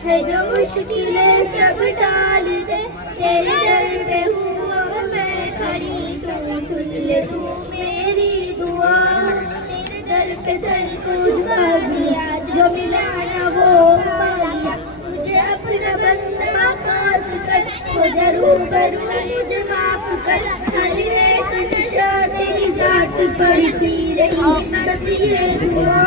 है जो मुश्किलें सब टाल दे, तेरे दर पे हूँ मैं खड़ी, तू सुन ले तू मेरी दुआ। तेरे दर पे सर को झुका दिया, जो मिला ना वो पा लिया। मुझे अपना बंदा खास कर, वो जरूर करूँ मुझे माफ कर। हर एक नशा तेरी जात पड़ती रही, बस ये दुआ।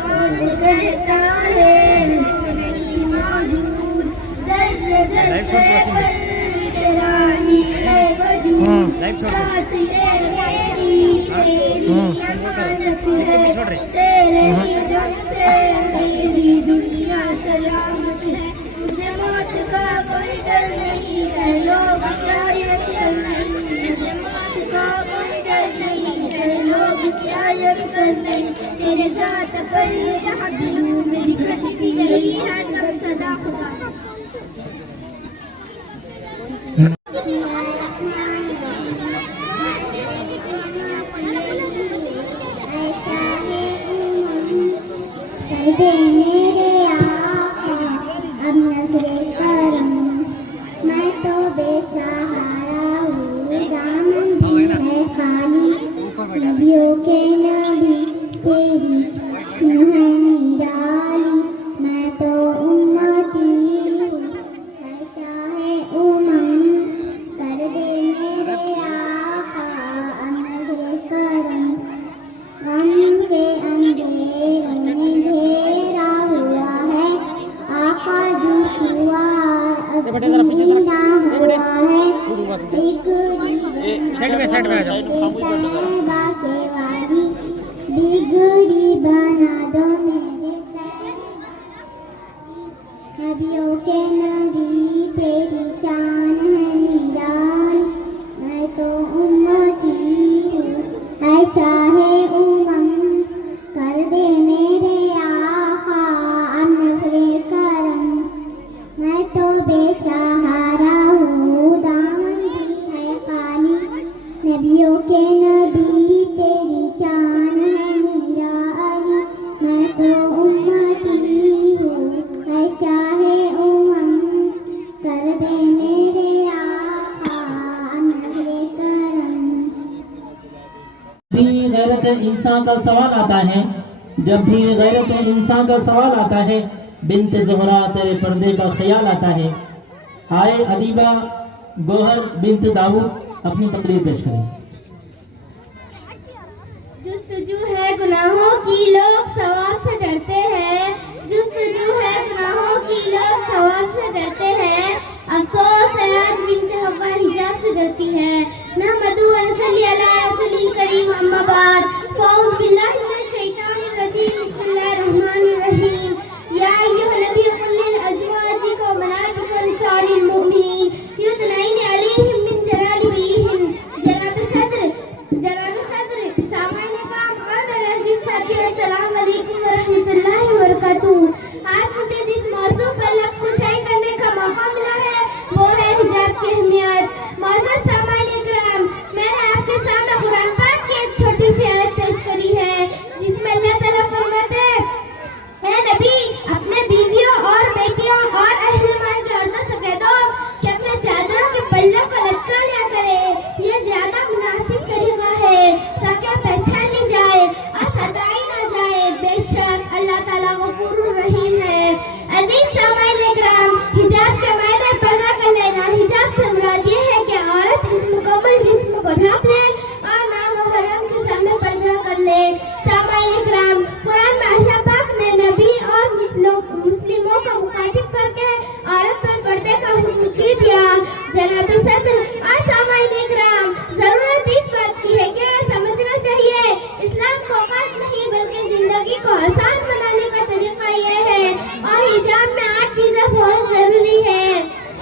कौन कहता है नहीं मौजूद, जर्रे जर्रे पर तेरा ही है वजूद। सांस ये मेरी तेरी अमानत है, तेरे ही दम से मेरी दुनिया सलामत है। मुझे मौत का कोई डर नहीं है, लोग क्या ये करते। मुझे मौत का कोई डर नहीं है, लोग क्या ये करते। तेरे साथ पर यहाँ दिलूं मेरी घटती रही है तब सदा खुदा। मेरे आका अब नजरे करम, मैं तो बेसहारा हूँ, दामन है खाली। नबियों के नबी तेरी सुहानी डाली, मैं तो उम्मती हूँ, ऐसा है उमंग। कर दे मेरे आका अब नजरे करम, गम के अंधेरों में घेरा हुआ है आका दुश्वार, अब जीना हुआ है। बिगड़ी बना दो मेरे नबियों के नबी तेरी शान है निराली, मैं तो उम्मती हूँ, ऐसा है उमंग। कर दे मेरे आका अब नजरे करम, मैं तो बेसहारा हूँ, दामन भी है खाली। नबियों के नबी तेरी शान है निराली, मैं तो उम्मती हूँ, ऐसा है उमंग। कर दे मेरे आका अब नजरे करम। भी गैरत इंसान का सवाल आता है, जब भी गैरत इंसान का सवाल आता है, बिन्त ज़ोहरा तेरे पर्दे का ख्याल आता है। आए अदीबा गोहर बिन्त दाऊद अपनी तकरीर पेश करें। जुस्तजू है गुनाहों की, लोग सवाब से डरते हैं। जुस्तजू है गुनाहों की, लोग सवाब से डरते हैं। अफसोस है आज बिन्त हव्वा हिजाब से डरती है। नहमदु व नसल्ली अला रसूलिल करीम, अम्मा बाद। फौज बिल्लाहि मिनश शैतानिर रजीम, बिस्मिल्लाहिर रहमानिर रहीम। या अय्युहन नबी कुल लिल अज़वाजिक व मनातिक निसाइल मुमिनीन युदनैन अलैहिम मिन जलालिबिहिम। जनाब सदर सामान्य काम और मेरे अजीज साथियों, अस्सलाम वालेकुम व रहमतुल्लाहि व बरकातुहू। आज मुझे जिस मौजू पर लफ्ज़ करने का मौका मिला है वो है हिजाब की अहमियत। मौजूद सामान्य कराम, मैंने आपके सामने कुरान पाक की एक छोटी सी आयत पेश करी है, जिसमें अल्लाह ताला फरमाते हैं, ऐ नबी अपने बीवियों और बेटियों और अहले माल की औरतों से कह दो कि अपने चादरों के पल्लों को लटका लिया करे। ये ज्यादा मुनासिब तरीका है ताकि आप पहचानी जाए और सताई ना जाए। बेशक अल्लाह ताला गफूरुर रहीम है। अजीज सामान्य कराम, हिजाब के मायने पर्दा कर लेना। हिजाब से मुराद ये है कि औरत इस मुकम्मल जिस्म को ढक ले और नामुहर्रम के सामने पर्दा कर ले। सामान्य कराम, कुरान में अल्लाह पाक ने नबी और मुस्लिमों को मुखातिब करके औरत पर पर्दे का हुक्म दिया। जनाब सदर और सामान्य कराम, जरूरत इस बात की है कि समझना चाहिए इस्लाम कौमात नहीं बल्कि जिंदगी को आसान बनाने का तरीका यह है। और हिजाब में 8 चीजें बहुत जरूरी है।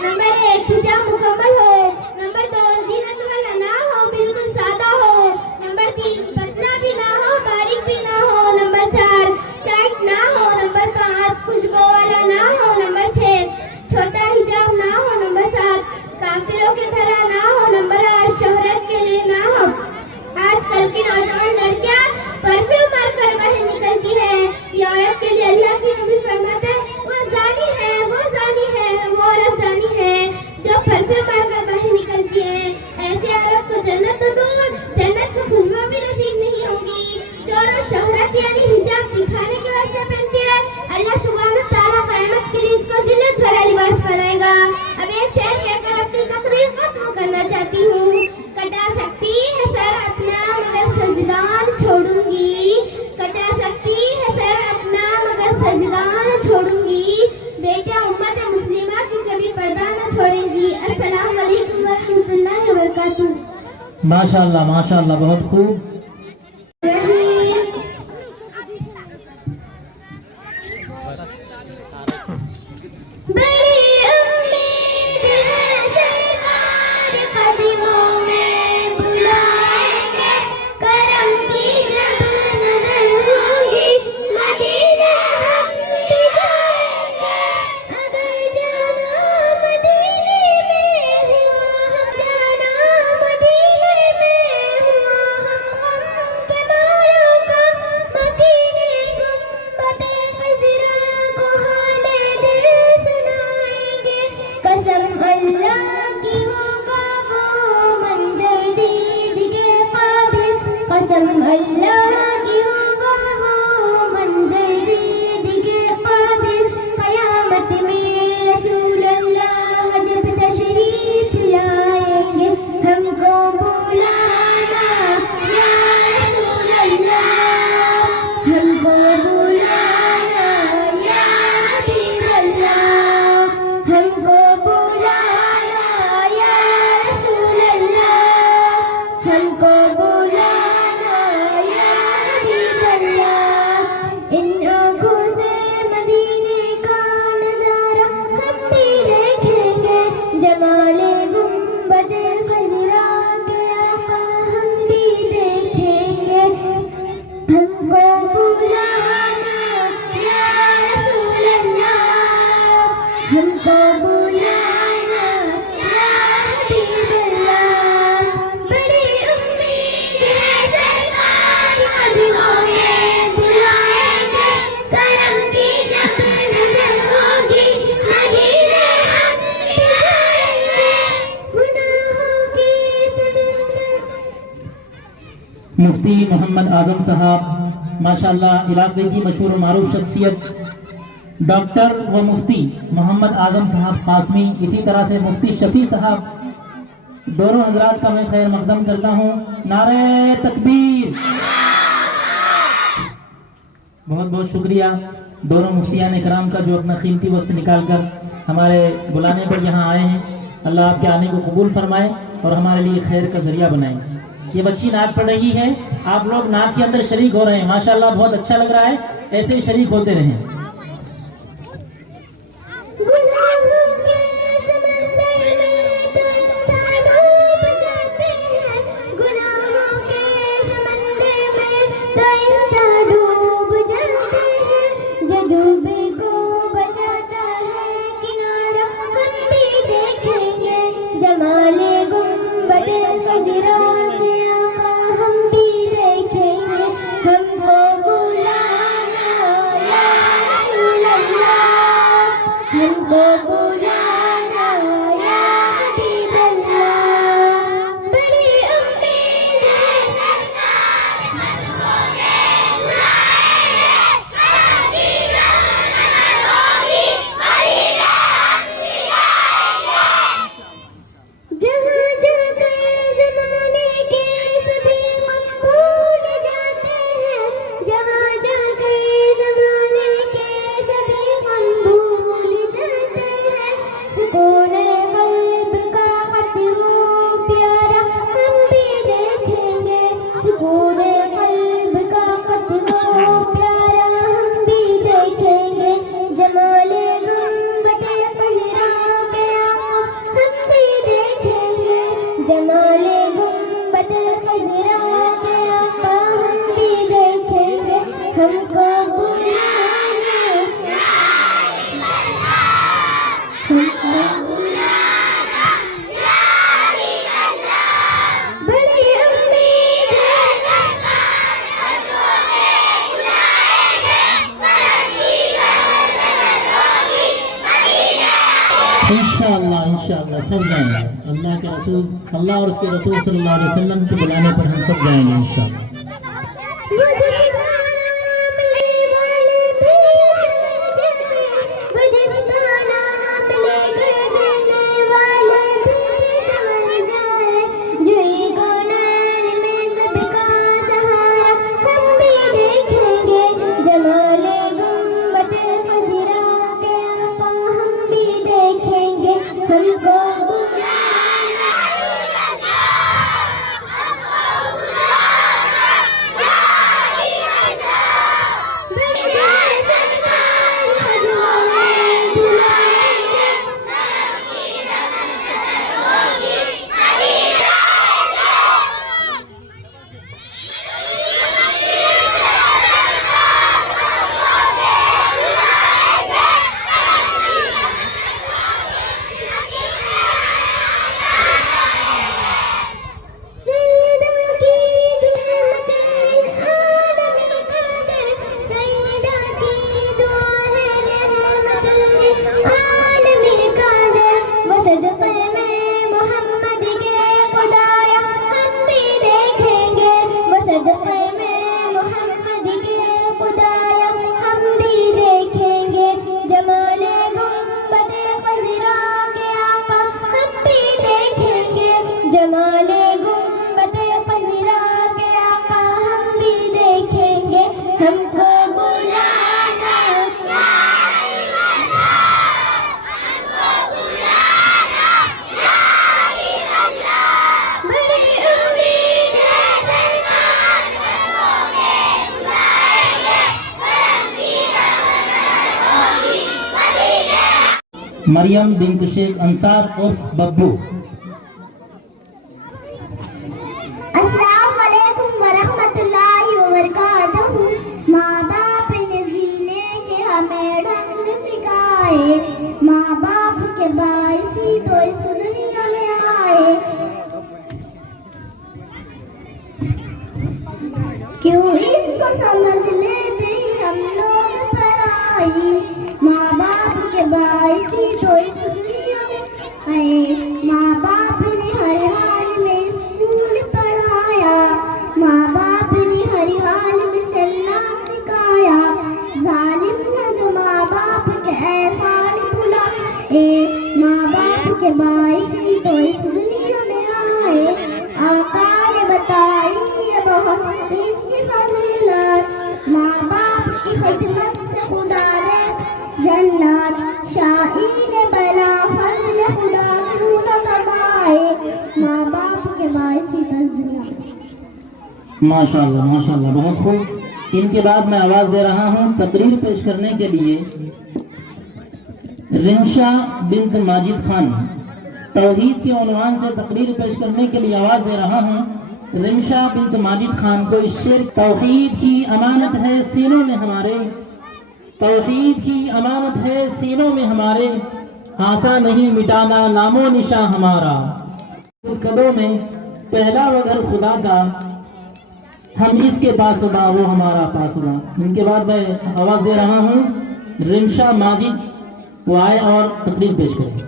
नंबर 1, हिजाब मुकम्मल हो। नंबर 2, जीनत वाला ना हो, बिल्कुल सादा हो। नंबर 3, पतला भी ना हो, बारीक भी ना हो। नंबर 4, टाइट ना हो। नंबर 5, खुशबू वाला ना हो। नंबर 6, छोटा हिजाब ना हो। नंबर 7, काफी वबरकातुहू। माशाअल्लाह माशाअल्लाह, बहुत खूब। मुफ्ती मोहम्मद आजम साहब माशाअल्लाह, इलाके की मशहूर मारूफ शख्सियत डॉक्टर व मुफ्ती मोहम्मद आजम साहब कासमी, इसी तरह से मुफ्ती शफी साहब, दोनों हजरात का मैं खैर मकदम करता हूँ। नारे तकबीर। बहुत बहुत शुक्रिया दोनों मुफ्तियान इकराम का जो अपना कीमती वक्त निकाल कर हमारे बुलाने पर यहाँ आए हैं। अल्लाह आपके आने को कबूल फरमाए और हमारे लिए खैर का जरिया बनाए। ये बच्ची नात पढ़ रही है, आप लोग नात के अंदर शरीक हो रहे हैं, माशाल्लाह बहुत अच्छा लग रहा है, ऐसे ही शरीक होते रहें। इंशाअल्लाह सब जाएंगे। अल्लाह के रसूल, अल्लाह और उसके रसूल सल्लल्लाहु अलैहि वसल्लम के बुलाने पर हम सब जाएंगे इंशाअल्लाह। जमाले गुंबदे खज़रा के आका हम भी देखेंगे, हमको बुलाना या हमको बुलाना या अल्लाह। बड़ी उम्मीद है सरकार बनोगे, बुलाएंगे करम की होगी मदीने। मरियम बिन्त शेख अंसार उर्फ बब्बू। अस्सलाम वालेकुम वरहमतुल्लाहि वबरकातुहू। माँ बाप ने जीने के हमें ढंग सिखाए, माँ बाप के बाइस ही तो इस दुनिया में आए। क्यों इनको समझ लेते हम लोग पराई, माँ बाप के बाइस ही तो इस दुनिया में आए। माँ बाप ने हर हाल में स्कूल पढ़ाया, माँ बाप ने हर हाल में चलना सिखाया। जालिम न जो माँ बाप के एहसान भुलाए, माँ बाप के बाइस ही तो इस दुनिया में आए। आका ने बताई ये बहुत इनकी फजीलत, माँ बाप की खिदमत से खुदा दे जन्नत। शाही ने बला फजल खुदा क्यों न कमाए, माँ बाप के बाइस ही तो इस दुनिया में। माशाल्लाह माशाल्लाह, बहुत खूब। इनके बाद मैं आवाज़ दे रहा हूँ तकरीर पेश करने के लिए रिंशा बिन्त माजिद खान। तौहीद के उन्वान से तकरीर पेश करने के लिए आवाज़ दे रहा हूँ रिंशा बिन्त माजिद खान को। इस शेर तौहीद की अमानत है सीनों में हमारे, तौहीद की अमानत है सीनों में हमारे, आसा नहीं मिटाना नामो निशा हमारा। कदों में पहला वगर खुदा का, हम इसके पास हुआ वो हमारा पास हुआ। इनके बाद मैं आवाज़ दे रहा हूँ रिंशा माजिद, वो आए और तकरीर पेश करें।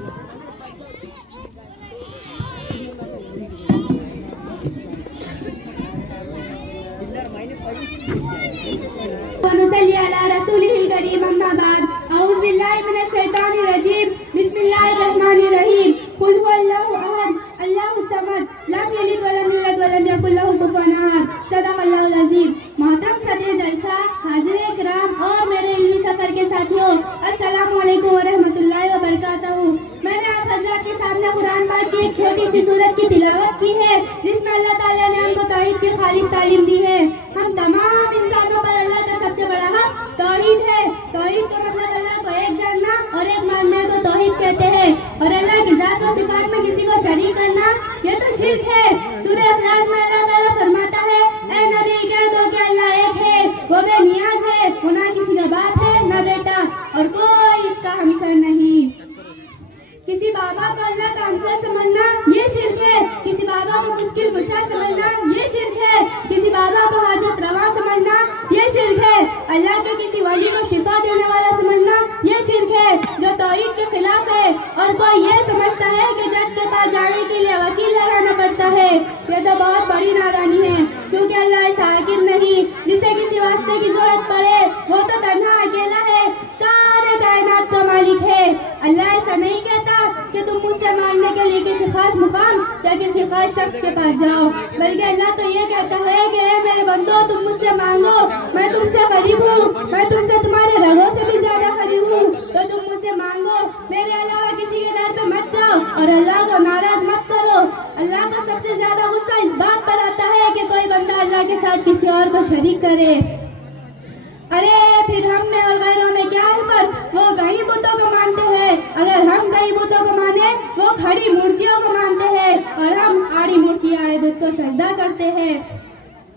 वनुसल्ली अला रसूलिहिल करीम, अम्मा बाद। औज़ु बिल्लाहि मिनश शैतानिर रजीम, बिस्मिल्लाहिर रहमानिर रहीम। कुल हुवल्लाहु अहद, अल्लाहुस समद, लम यलिद वलम यूलद वलम यकुल लहू कुफुवन अहद। सदक़ल्लाहुल अज़ीम। मोहतरम सदर जलसा, हाज़िर इकराम और मेरे इल्मी सफर के साथियों, अस्सलामु अलैकुम वरहमतुल्लाहि वबरकातुहू। मैंने आप हज़रात के सामने कुरान पाक की एक छोटी सी सूरत की तिलावत की है, जिसमें अल्लाह ताला ने हमको तौहीद की खालिस तालीम दी है। हम तमाम इंसानों पर अल्लाह का सबसे बड़ा हक तौहीद है। तौहीद का मतलब अल्लाह को एक जानना और एक मानने को तौहीद कहते हैं। और अल्लाह की जात और सिफात में किसी को शरीक करना ये तो शिर्क है। सूरह इखलास में अल्लाह ताला फरमाता है, ऐ नबी कह दो कि अल्लाह एक है, वो बेनियाज है, वो ना किसी का बाप है ना बेटा, और कोई इसका हमसर नहीं। किसी बाबा को अल्लाह का हमसर समझना ये शिर्क है। किसी बाबा को मुश्किल कुशा समझना ये शिर्क है। किसी बाबा को हाजत रवा समझना ये शिर्क है। अल्लाह के किसी वली को शिफा देने वाला समझना ये शिर्क है, जो तौहीद के खिलाफ है। और कोई ये समझता है कि जज के पास जाने के लिए वकील लगाना पड़ता है, ये तो बहुत बड़ी नादानी है। क्योंकि अल्लाह ऐसा हाकिम नहीं जिसे किसी वास्ते की जरूरत पड़े, वो तो तन्हा अकेला है, सारे कायनात का मालिक है। अल्लाह ऐसा नहीं कहता कि तुम मुझसे मांगने के लिए किसी खास मुकाम या किसी खास शख्स के पास जाओ, बल्कि अल्लाह तो ये कहता है कि मेरे बंदो तुम मुझसे मांगो, मैं तुमसे करीब हूँ, मैं तुमसे तुम्हारे रगों से भी ज्यादा करीब हूँ, तो तुम मुझसे मांगो, मेरे अलावा किसी के दर पे मत जाओ और अल्लाह को नाराज मत करो। अल्लाह का सबसे ज्यादा गुस्सा इस बात पर आता है कि कोई बंदा अल्लाह के साथ किसी और को शरीक करे। अरे फिर हम में और गैरों में क्या है फर्क? वो कई बुतों को मानते हैं, अगर हम कई बुतों को माने वो खड़ी मूर्तियों को मानते हैं, और हम आड़ी मूर्ति आड़े बुत को सजदा करते हैं।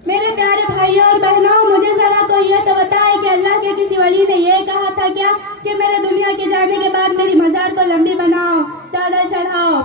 मेरे प्यारे भाइयों और बहनों, मुझे जरा तो ये तो बताएं कि अल्लाह के किसी वली ने ये कहा था क्या कि मेरे दुनिया के जाने के बाद मेरी मजार को लंबी बनाओ, चादर चढ़ाओ?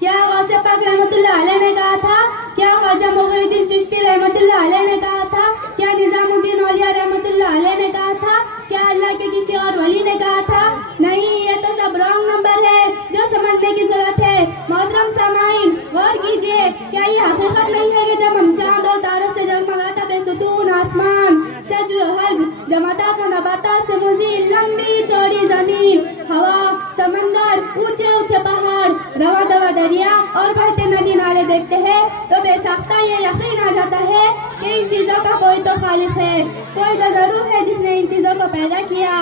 क्या गौसे पाक रहमतुल्लाह अलैह ने कहा था? क्या ख्वाजा मुग़ीउद्दीन चिश्ती रहमतुल्लाह अलैह ने कहा था? क्या निज़ामुद्दीन औलिया रहमतुल्लाह अलैह ने कहा था? क्या अल्लाह के किसी और वली ने कहा था? नहीं, ये तो सब रॉन्ग नंबर है जो समझने की जरूरत है। मोहतरम सामाईन, गौर कीजिए, क्या ये हकीकत नहीं है कि जब हम चांद और तारों से जगमगाता बेसुतून आसमान, शज्र हज जमाता का नबाता से मुज़ील लंबी चौड़ी जमीन, हवा, समंदर, ऊंचे ऊंचे पहाड़, रवा दवा दरिया और बहते नदी नाले देखते हैं तो बेसाख्ता ये यकीन आ जाता है कि इन चीज़ों का कोई तो खालिक है, कोई तो जरूर है जिसने इन चीज़ों को पैदा किया।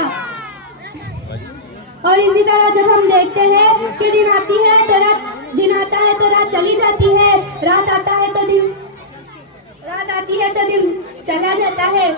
और इसी तरह जब हम देखते हैं कि दिन आती है तो रात, दिन आता है तो रात चली जाती है, रात आती है तो दिन चला जाता है,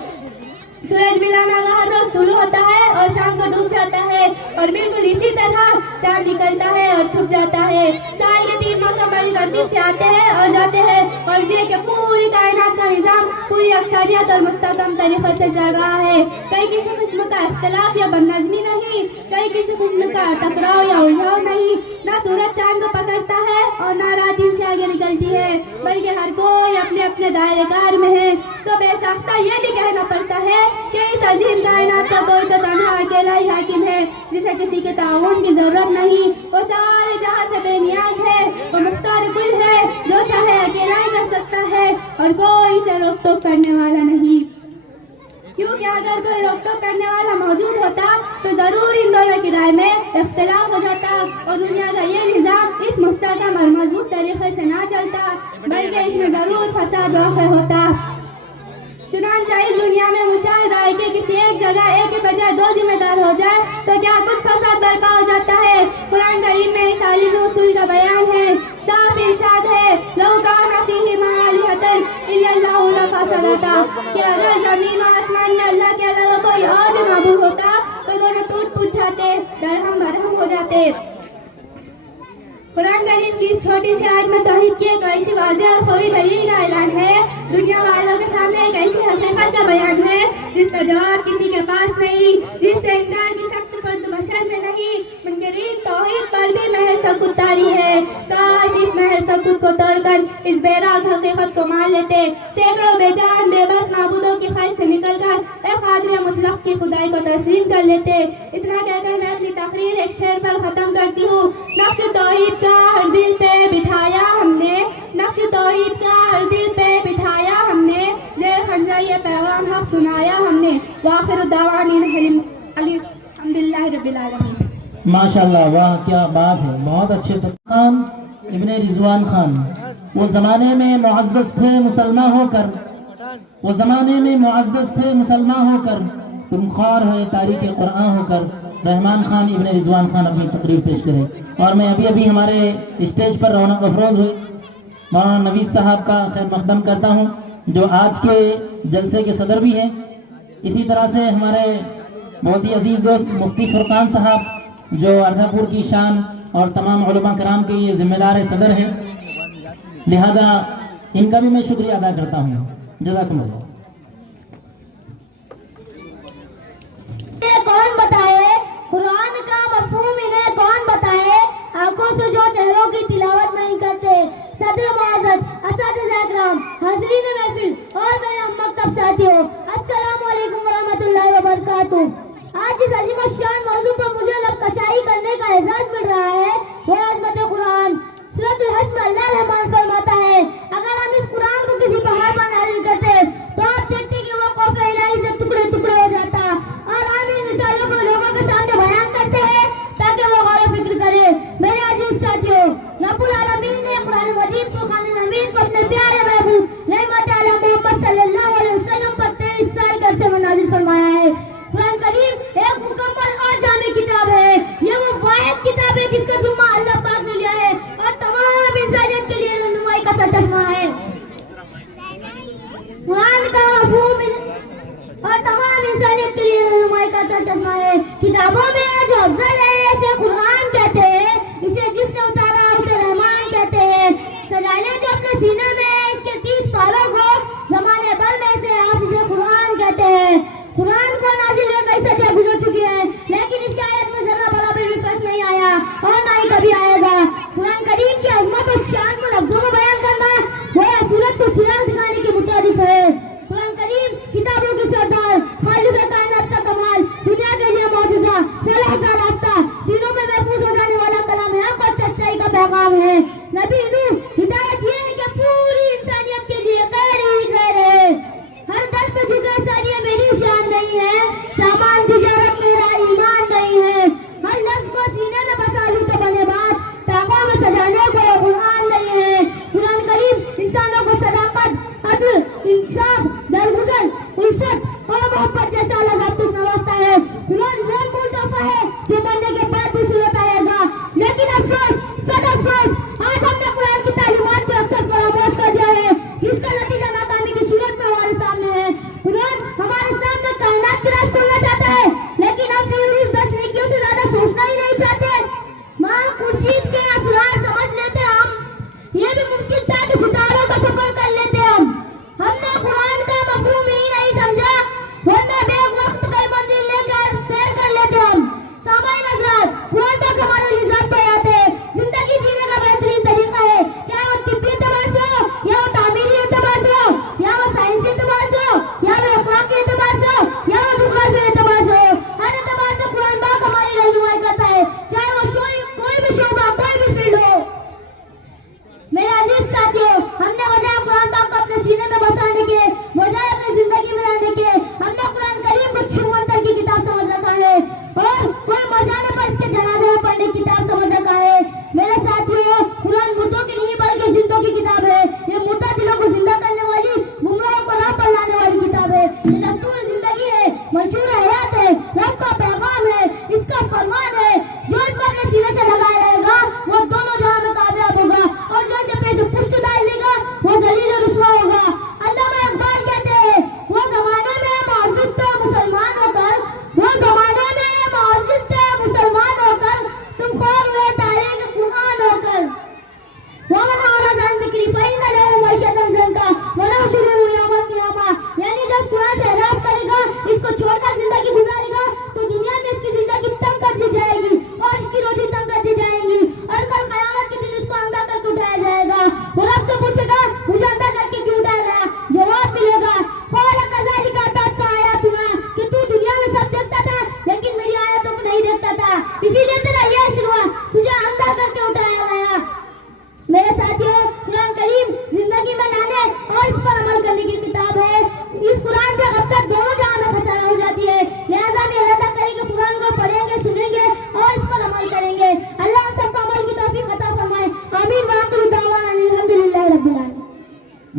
सूरज मिलाना हर रोज तुलू होता है और शाम को डूब जाता है, और बिल्कुल इसी तरह चांद निकलता है और छुप जाता है। साल के 3 मौसम बड़ी तरतीब से आते हैं और जाते हैं, और ये कि पूरी कायनात का निजाम पूरी अक्सरियत और मुस्तकम तरीके से चल रहा है। कहीं किसी किस्म का इख्तिलाफ या बदनज़मी नहीं, कहीं किसी किस्म का टकराव या उलझाव नहीं, ना सूरज चांद को पकड़ता है और ना रात दिन से आगे निकलती है, बल्कि हर कोई अपने अपने दायरेदार में है। तो बेसाख्ता ये भी कहना पड़ता है कि इस अजीम कायनात का कोई तो तन्हा अकेला ही हाकिम है, जिसे किसी के ताउन की जरूरत नहीं, वो सारे जहां से बेनियाज है, वो मुख्तार कुल है, जो चाहे अकेला ही कर सकता है और कोई इसे रोक टोक करने वाला नहीं। क्योंकि अगर कोई रोक टोक करने वाला मौजूद होता तो जरूर इन दोनों की राय में इख्तिलाफ हो जाता और दुनिया का ये निजाम इस मुस्तहकम और मजबूत तरीके से ना चलता, बल्कि इसमें जरूर फसाद वाक़ होता। चुनांचे इस दुनिया में मुशाहिदा है कि किसी एक जगह एक के बजाय 2 जिम्मेदार हो जाए तो क्या कुछ फसाद बर्पा हो जाता है। कुरान करीम में इस आलिम उसूल का बयान है, साफ इरशाद है, लौ काना फीही मालिहतन इल्लल्लाहु लफसदता, कि अगर जमीन और आसमान में अल्लाह के अलावा कोई और भी माबूद होता तो दोनों टूट फूट जाते, दरहम बरहम हो जाते। कुरान करीम की इस छोटी सी आयत में तौहीद की एक ऐसी वाज़ेह और क़वी दलील का ऐलान है, दुनिया वालों के सामने एक ऐसी हकीकत का बयान है जिसका जवाब किसी के पास नहीं, जिससे इनकार की सख्त बशर में नहीं, मुनकरीन तौहीद पर भी महज सकूत तारी है। काश इस महज सकूत को तोड़कर इस बेराग हकीकत को मान लेते, सैकड़ों बेजान बेबस माबूदों की ख्वाहिश से निकलकर एक कादिर मुतलक की खुदाई को तस्लीम कर लेते। इतना कहकर मैं अपनी तकरीर एक शेर पर खत्म करती हूँ। नक्श तौहीद का हर दिल पे बिठाया हमने, नक्श तौहीद का हर दिल पे बिठाया हमने, ज़ेर खंजर ये पैगाम हक सुनाया हमने। वाखिर दावानीन अल्हम्दुलिल्लाह रब्बिल आलमीन। माशाल्लाह, वाह क्या बात है, बहुत अच्छे। खान इब्ने रिजवान खान वो ज़माने में मुअज़्ज़ज़ थे मुसलमान होकर, वो ज़माने में मुअज़्ज़ज़ थे मुसलमान होकर, तुम ख्वार हो तारीख़ कुरान होकर। रहमान खान इब्ने रिजवान खान अपनी तकरीर पेश करें। और मैं अभी अभी हमारे स्टेज पर रौनक अफरोज हुई मौलाना नवीद साहब का खैर मकदम करता हूँ, जो आज के जलसे के सदर भी हैं। इसी तरह से हमारे बहुत ही अजीज़ दोस्त मुफ्ती फुरकान साहब, जो अर्धापुर की शान और तमाम उलमा कराम के ये जिम्मेदार सदर हैं, लिहाजा इनका भी मैं शुक्रिया अदा करता हूँ। जज़ाकुमुल्लाह। कौन बताए कुरान का मफ़हूम, इन्हें कौन बताए, आंखों से जो चेहरों की तिलावत नहीं करते। सदर मुअज़्ज़ज़, असातिज़ा इकराम, हाज़रीन महफिल और मेरे हम मकतब साथियों, अस्सलामु अलैकुम व रहमतुल्लाहि व बरकातुहू। आज इस अजीम शान मौजू पर मुझे लबकशाई करने का एजाज़ मिल रहा है, वो अज़मत कुरान। सूरतुल हश्र में अल्लाह रहमान फरमाता है, अगर हम इस कुरान को किसी पहाड़ पर नाज़िल करते तो आप देखते कि वो कौफ़े इलाही से टुकड़े टुकड़े हो जाता, और हम इन मिसालों को लोगों के सामने बयान करते हैं ताकि वो गौर फिक्र करें। मेरे अजीज साथियों, रब्बुल आलमीन ने कुरान मजीद फुरक़ान हमीद को अपने प्यारे महबूब रहमत आला मोहम्मद सल्लल्लाहु अलैहि वसल्लम पर 23 साल के अरसे में नाज़िल फरमाया है। कुरान करीम एक मुकम्मल और जामे किताब है। ये वो वाहिद किताब है जिसका जुम्मा अल्लाह पाक ने लिया है और तमाम इंसानियत के लिए रहनुमाई का चश्मा है। कुरान का मफ़हूम और तमाम इंसानियत के लिए रहनुमाई का चश्मा है। किताबों में जो अफजल है इसे कुरान कहते हैं, इसे जिसने उतारा उसे रहमान कहते हैं। सजाले जो अपने सीने में इसके 30 पारों को जमाने भर में इसे हाफिज़ कुरान कहते हैं। कुरान को नाज़िल हुए कई सदियां गुजर चुकी है, लेकिन इसकी आयत में जरा बराबर भी फर्क नहीं आया और ना ही कभी आएगा। कुरान करीम की अज़मत और शान को लफ्जों में बयान करना वो सूरज को चिराग दिखाने के मुताबिक है। कुरान करीम किताबों के सरदार, खालिक़ कायनात का कमाल, दुनिया के लिए मौजूदा, फलाह का रास्ता, सीनों में महफूज हो जाने वाला कलाम है और सच्चाई का पैगाम है। नबी नूह हिदायत ये है कि पूरी इंसानियत के लिए खैर ही खैर है। हर दर पे झुके सारिया मेरी शान नहीं है, सामान तिजारत मेरा ईमान नहीं है। हर लफ्ज़ को सीने में बसा लूं तो बने बात, टांगों में सजाने को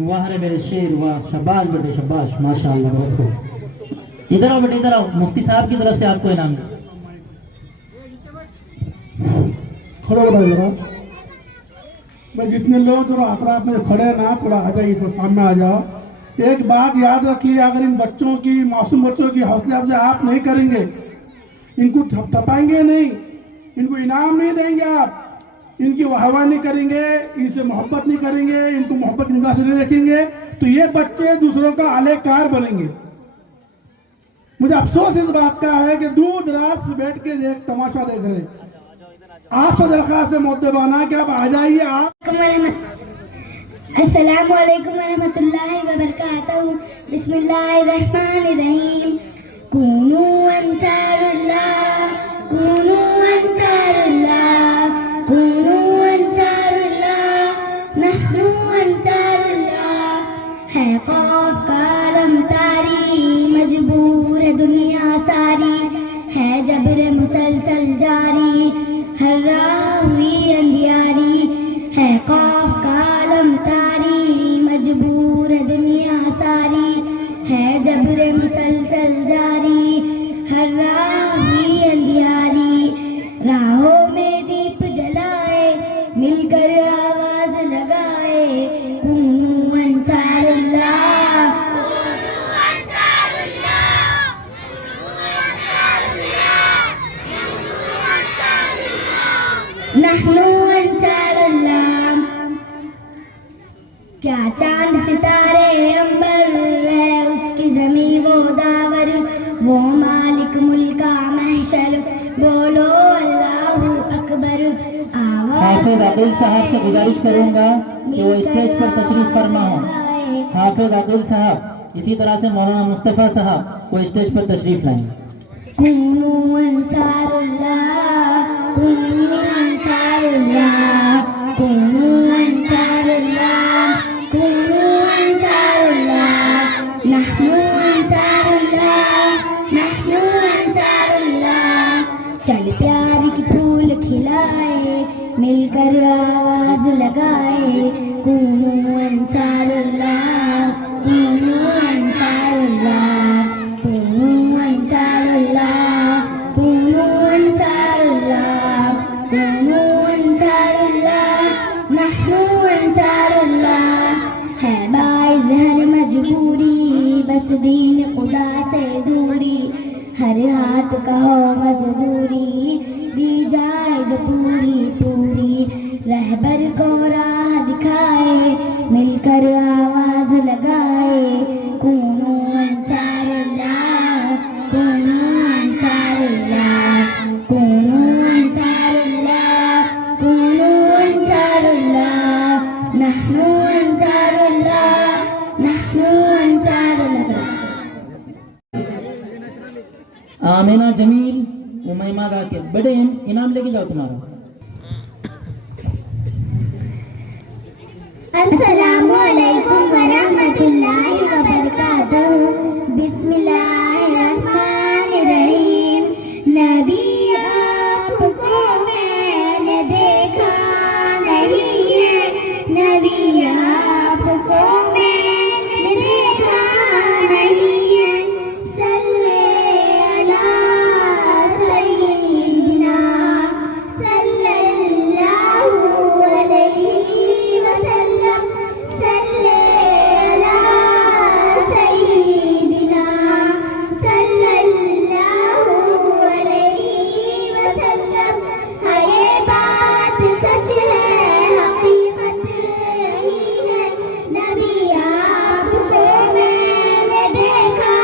वाह रे मेरे शेर वाह, शाबाश बेटे शाबाश, माशाअल्लाह, बहुत खूब। इधर आओ बेटे, इधर आओ, मुफ्ती साहब की तरफ से आपको इनाम। खड़े हो जाओ जरा भाई, जितने लोग थोड़ा अतराफ में खड़े हैं ना, थोड़ा आ जाइए, थोड़ा सामने आ जाओ। एक बात याद रखिए, अगर इन बच्चों की, मासूम बच्चों की हौसला अफजाई आप नहीं करेंगे, इनको थपथपाएंगे नहीं, इनको इनाम नहीं देंगे, आप इनकी वाहवाही नहीं करेंगे, इनसे मोहब्बत नहीं करेंगे, इनको मोहब्बत की निगाह से नहीं रखेंगे, तो ये बच्चे दूसरों का आलेकार बनेंगे। मुझे अफसोस इस बात का है कि दूर दराज से बैठ के देख तमाशा देख रहे हैं। आपसे दरख्वास्त है मुद्दबाना कि आप आ जाइए। आप अस्सलामु अलैकुम वरहमतुल्लाहि वबरकातुहू। बिस्मिल्लाहिर्रहमानिर्रहीम। कूनू अंसारुल्लाह, कूनू अंसारुल्लाह, कूनू अंसारुल्लाह, नहनु अंसारुल्लाह। है खौफ का अलम तारी, मजबूर है दुनिया सारी, है जबर मुसलसल जारी, हर राह हुई अंधियारी। है खौफ का अलम तारी, मजबूर है दुनिया सारी, है जबर मुसलसल जारी, हर राह हुई अंधियारी। राहों में दीप जलाए, मिलकर आवाज लगाए, कूनू अंसारुल्लाह, कूनू अंसारुल्लाह, नहनु अंसारुल्लाह। क्या चांद सितारे अंबर है, उसकी जमी वो दावर, वो मालिक मुल्का महशर, बोलो अल्लाहु अकबर। हाफिज अब्दुल साहब से गुजारिश करूंगा कि वो स्टेज पर तशरीफ फरमा हो। हाफिज अब्दुल साहब, इसी तरह से मौलाना मुस्तफ़ा साहब वो स्टेज पर तशरीफ लाएं। कूनू अंसारुल्लाह, कूनू अंसारुल्लाह, कूनू अंसारुल्लाह, कूनू अंसारुल्लाह, नहनु अंसारुल्लाह, नहनु अंसारुल्लाह। चल प्यार के फूल खिलाए, मिलकर आवाज लगाए, कूनू अंसारुल्लाह, कूनू अंसारुल्लाह, कूनू अंसारुल्लाह, कूनू अंसारुल्लाह, कूनू अंसारुल्लाह, नहनु अंसारुल्लाह। है बाइज़ हर मजबूरी, बस दीन खुदा से दूरी, हर हाथ का हो मजबूरी, दी जाए जो पूरी पूरी। रहबर को राह दिखाए, मिलकर आवाज लगाए, कूनू अंसारुल्लाह, कूनू अंसारुल्लाह, कूनू अंसारुल्लाह, कूनू अंसारुल्लाह, नहनु अंसारुल्लाह, नहनु अंसारुल्लाह। आमिना जमील, उमैमा दाकिर, बेटे इनाम लेके जाओ तुम्हारा। अस्सलामु अलैकुम वरहमतुल्लाहि वबरकातुहू। बिस्मिल्लाहिर्रहमानिर्रहीम। नबी आपको मैंने देखा नहीं है, नबी आपको मैंने देखा नहीं है। सल्ले अला सय्यिदिना सल्लल्लाहु अलैहि वसल्लम, सल्ले अला सय्यिदिना सल्लल्लाहु अलैहि वसल्लम। है ये बात सच है, हकीकत यही है, नबी आपको मैंने देखा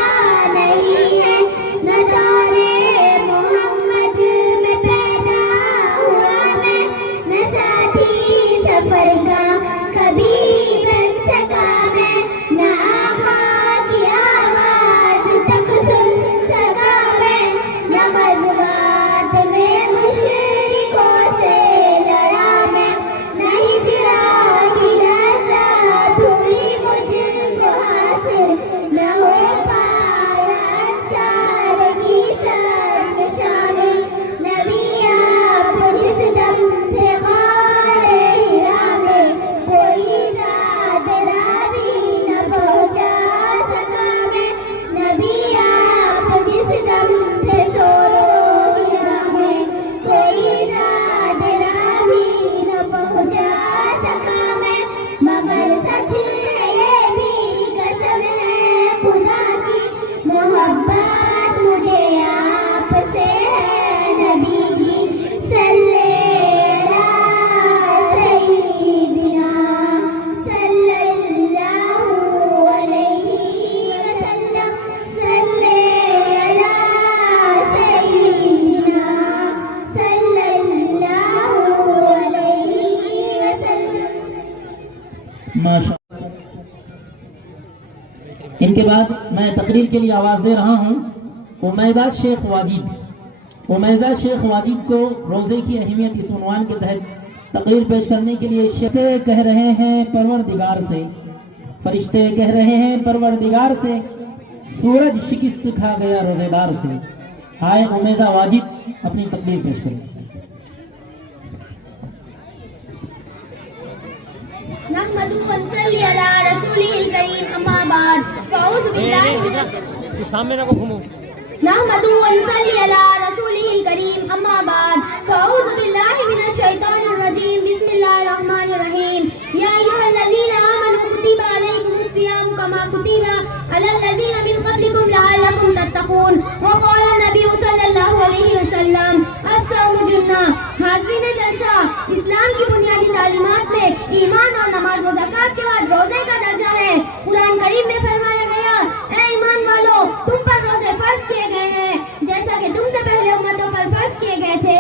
नहीं है। न दौरे मोहम्मद में पैदा हुआ मैं, न साथी सफर का कभी बन सका मैं, न आका की आवाज तक सुन सका मैं, न ग़ज़वात में मुशरिकों से लड़ा मैं, न हिजरा की लज़्ज़त हुई मुझको हासिल, न हो पाया अंसार की सब में शामिल। नबी आप जिस दम थे ग़ारे हिरा में, माशाअल्लाह। इनके बाद मैं तकरीर के लिए आवाज़ दे रहा हूँ उमैदा शेख वाजिद। उमैदा शेख वाजिद को रोज़े की अहमियत इस उन्वान के तहत तकरीर पेश करने के लिए फरिश्ते कह रहे हैं परवरदिगार से, फरिश्ते कह रहे हैं परवरदिगार से, सूरज शिकस्त खा गया रोजेदार से। आए उमैदा वाजिद अपनी तकरीर पेश करें। नहमदु व नसल्ली अला रसूलिहिल करीम अम्मा बाद फ़अऊज़ु बिल्लाहि सामने ना को घूमो। नहमदु व नसल्ली अला रसूलिहिल करीम अम्मा बाद फ़अऊज़ु बिल्लाहि मिनश शैतानिर रजीम बिस्मिल्लाहिर रहमानिर रहीम या अय्युहल्लज़ीना आमनू कुतिबा अलैकुमुस सियाम कमा कुतिबा अलल लज़ीना मिन क़ब्लिकुम लअल्लकुम तत्तक़ून व क़ाला नबी सल्लल्लाहु अलैहि वसल्लम अस्सौमु जुन्नह। हाज़रीन जलसा, इस्लाम की बुनियादी तालीमात में ईमान और नमाज व ज़कात के बाद रोज़े का दर्जा है। कुरान करीम में फरमाया गया, ए ईमान वालों, तुम पर रोज़े फर्ज किए गए हैं जैसा कि तुमसे पहले उम्मतों पर फर्ज किए गए थे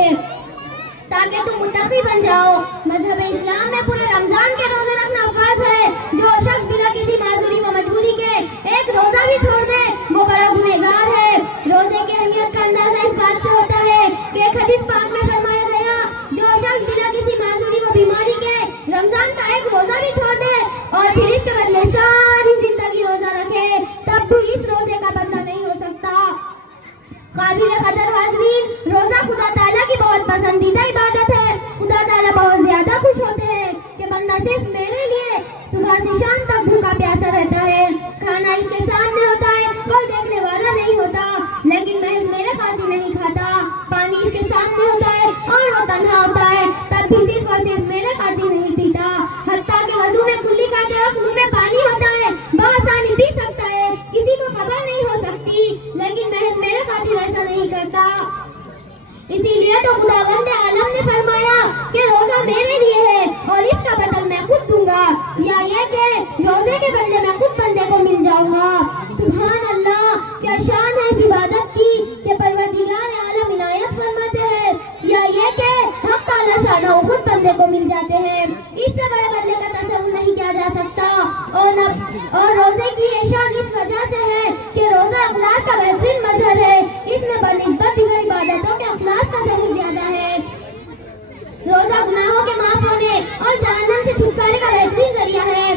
ताकि तुम मुत्तकी बन जाओ। मजहब इस्लाम में पूरे रमजान के रोजे रखना फर्ज है। जो शख्स बिना किसी माजूरी व मजबूरी के एक रोजा भी छोड़ दे वो बड़ा गुनहगार है। रोजे की अहमियत का अंदाजा इस बात से होता है कि एक हदीस पाक में फरमाया गया, जो शख्स बिना किसी माजूरी व बीमारी के रमजान का एक रोजा भी छोड़ दे और फिर इसके बदले सारी जिंदगी रोजा रखे तब भी इस रोजे का बदला नहीं हो सकता। काबिल कदर हाज़रीन, रोजा खुदा ताला की बहुत पसंदीदा इबादत है। खुदा ताला बहुत ज्यादा खुश होते हैं कि बंदा सिर्फ मेरे लिए सुबह से शाम तक भूखा प्यासा रहता है। खाना इसके सामने होता है, कोई देखने वाला नहीं होता, लेकिन महज मेरे खातिर नहीं खाता। पानी इसके सामने होता है और वो तन्हा होता है, तब भी सिर्फ और सिर्फ मेरे खातिर नहीं पीता। हत्ता के वजू में कुल्ली खाते वक्त मुंह में पानी होता है, बआसानी पी सकता है, किसी को खबर नहीं हो सकती, लेकिन महज मेरे खातिर ऐसा नहीं करता। इसीलिए तो खुदावंद आलम ने फरमाया कि रोजा मेरे लिए है और इसका बदल मैं खुद दूंगा, या ये कि रोजे के बदले मैं खुद बंदे को मिल जाऊंगा। सुभान अल्लाह, क्या शान है इस इबादत की कि परवरदिगार आलम इनायत फरमाते हैं, या ये कि हक ताला शाना खुद बंदे को मिल जाते हैं। इससे बड़े बदले का तसव्वुर नहीं किया जा सकता। और रोजे की ये शान इस वजह से है कि रोजा अखलास का बेहतरीन मजहर है। इसमें बनिस्बत दीगर इबादतों के अखलास का सबूत ज्यादा है। रोजा गुनाहों के माफ होने और जहन्नम से छुटकारे का बेहतरीन जरिया है।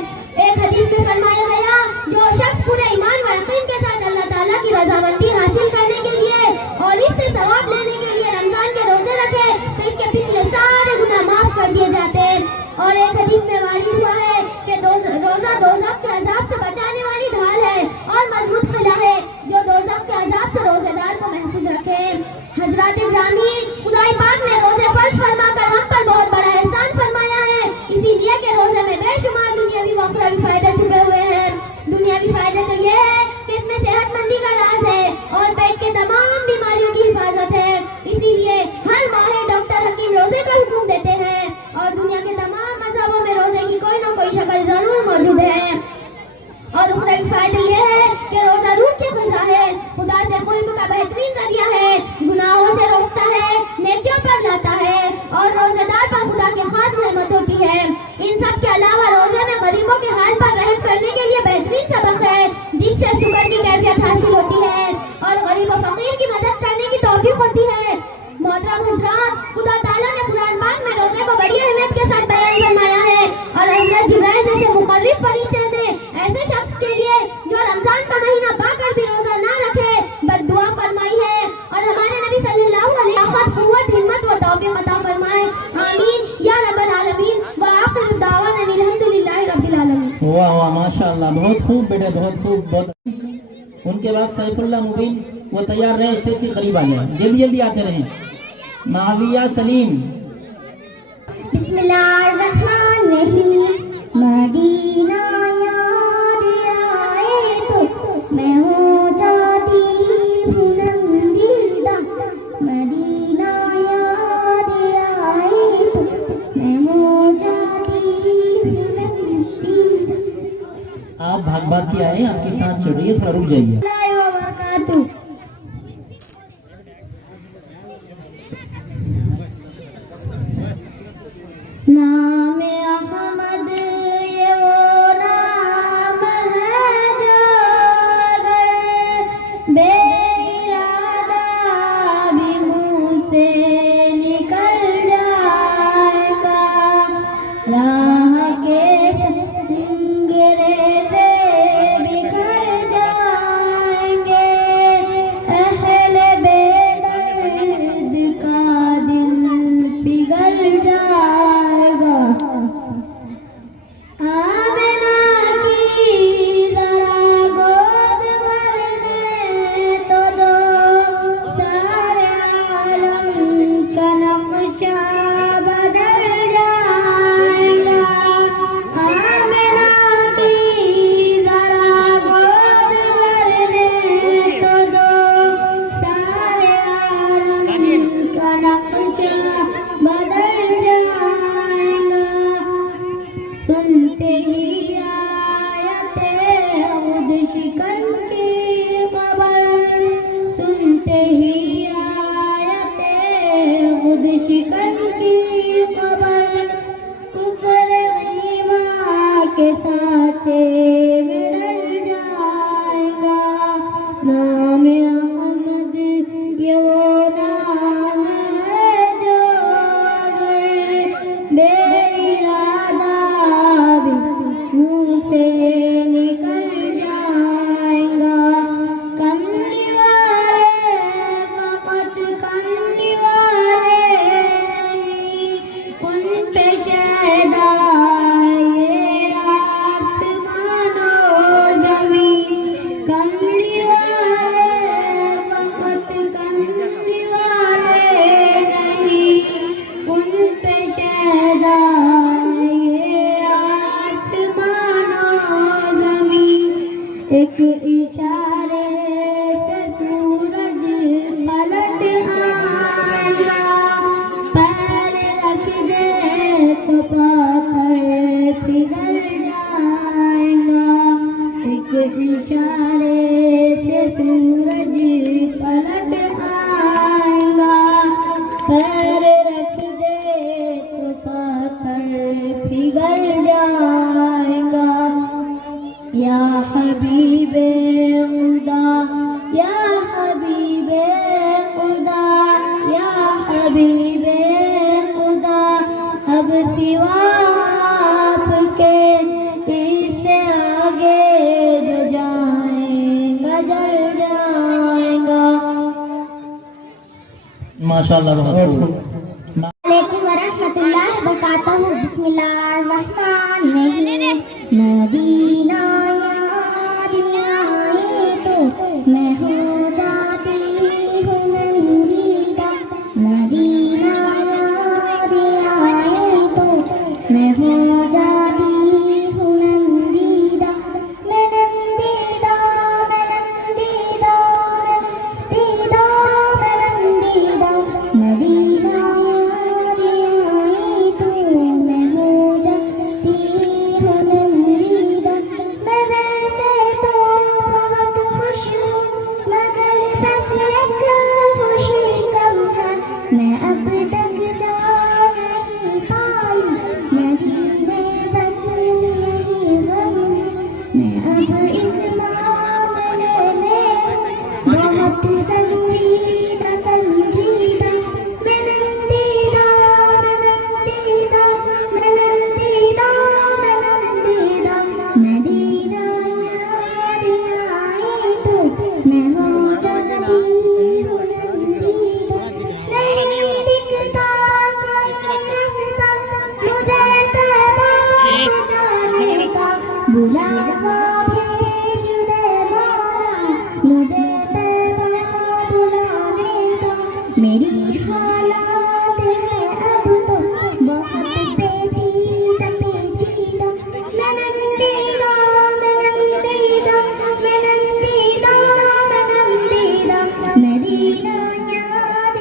एक हदीस में फरमाया गया, जो शख्स पूरे ईमान व यकीन के साथ अल्लाह ताला की रज़ामंदी हासिल करने के लिए और इससे सवाब लेने के लिए रमजान के रोजे रखे तो इसके पिछले सारे गुनाह माफ कर दिए जाते हैं। और एक हदीस में वारिद हुआ है कि रोजा दोज़ख के अज़ाब से बचाने वाली ढाल है और मजबूत किला है जो दोज़ख के अज़ाब से रोजेदार को महफूज रखे। हजरत इब्राहीम, खुदाई पाक ने रोजे फर्ज फरमाकर हम पर बहुत बड़ा एहसान फरमाया है, इसीलिए कि रोजे में बेशुमार दुनियावी व उखरवी फायदे छुपे हुए हैं। दुनियावी फायदे तो ये है कि इसमें सेहतमंदी का राज है और पेट के तमाम बीमारियों की हिफाजत है। इसीलिए हर माहिर डॉक्टर हकीम रोजे का हुक्म देते हैं और दुनिया के तमाम मजहबों में रोजे की कोई न कोई शक्ल जरूर मौजूद है। और उखरवी फायदे ये है कि रोजा रूह की ग़िज़ा है, खुदा से कुर्ब का बेहतरीन जरिया है, गुनाहों से रोकता है, नेकियों पर लाता है और रोजेदार पर खुदा की खास रहमत होती है। इन सब के अलावा रोजे में गरीबों के हाल पर रहम करने के लिए बेहतरीन सबक है जिससे शुक्र की कैफियत हासिल होती है और गरीब व फकीर की मदद करने की तौफीक होती है। मोहतरम हज़रात, खुदा ताला ने कुरान पाक में रोजे को बड़ी अहमियत के साथ बयान फरमाया है और हज़रत जिब्राइल जैसे मुकर्रब फरिश्ते ने ऐसे शख्स के लिए जो रमजान का महीना पाकर भी रोजा ना रखे बद्दुआ फरमाई है। और हमारे नबी सल्लल्लाहु अलैहि वसल्लम कुव्वत, हिम्मत व तौफीक अता फरमाए। आमीन या रब्बल आलमीन व आखिर दावाना अल्हम्दुलिल्लाहि रब्बिल आलमीन। वाह वाह, माशाअल्लाह, बहुत खूब बेटे, बहुत खूब, बहुत। उनके बाद सैफुल्लाह मुबीन, वो तैयार रहे, स्टेज के करीब आ जाए, जल्दी जल्दी आते रहें। माविया सलीम। बिस्मिल्लाहिर्रहमानिर्रहीम। मदीना याद आए तो मैं हो जाती हूँ रंगीला। मदीना याद आए तो मैं हो जाती हूँ रंगीला। आप भाग भाग के आए, आपकी सांस चढ़ रही है, थोड़ा रुक जाइए। नाम अहमद ये वो ही आयते खुद शिकन की खबर, सुनते ही आयते खुद शिकन की खबर, कुफर ईमान के साचे में डल जाएगा। नाम अहमद ये वो नाम है जो बेइरादा भी मुँह से निकल जाएगा। कमली वाले फकत कमली वाले नहीं, उन पे शैदा ये आसमान और ज़मीन। कमली वाले फकत कमली वाले नहीं, उन पे शैदा ये आसमान और ज़मीन। एक इशारे से सूरज पलट आएगा, पैर रख दे तो पाथर पिघल जाएगा। एक इशारे से सूरज पलट आएगा, पैर रख दे तो पाथर पिघल जाएगा। या हबीबे खुदा या हबीबे खुदा या हबीबे खुदा, अब सिवा आपके इससे आगे जो जाएगा जल जाएगा। माशाल्लाह बहुत खूब। वालेकुम वरहमतुल्लाहि वबरकातुहू। बिस्मिल्लाहिर्रहमानिर्रहीम। मदीना याद आए तो मैं हो जाती हूँ नंदीदा। मदीना याद आए तो मैं हो जाती हूँ नंदीदा। मैं नंदीदा मैं नंदीदा मैं नंदीदा मैं नंदीदा। मदीना याद आए तो मैं हो जाती हूँ नंदीदा। मैं वैसे तो बहुत खुश हूँ, मगर बस एक खुशी कम है। मैं अब तक जा नहीं पाई मदीने, बस यही गम है। मैं अब इस मामले में बहुत संजीदा संजीदा। मैं नंदीदा मैं नंदीदा मैं नंदीदा मैं नंदीदा। मदीना याद आए तो मैं हो जाती हूँ नंदीदा। नहीं दिखता कोई रास्ता मुझे तैबा जाने का, बुलावा भेज दे मौला मुझे तैबा बुलाने का। मेरी हालात है अब तो बहुत पेचीदा पेचीदा। मैं नंदीदा मैं नंदीदा मैं नंदीदा मैं नंदीदा। मदीना याद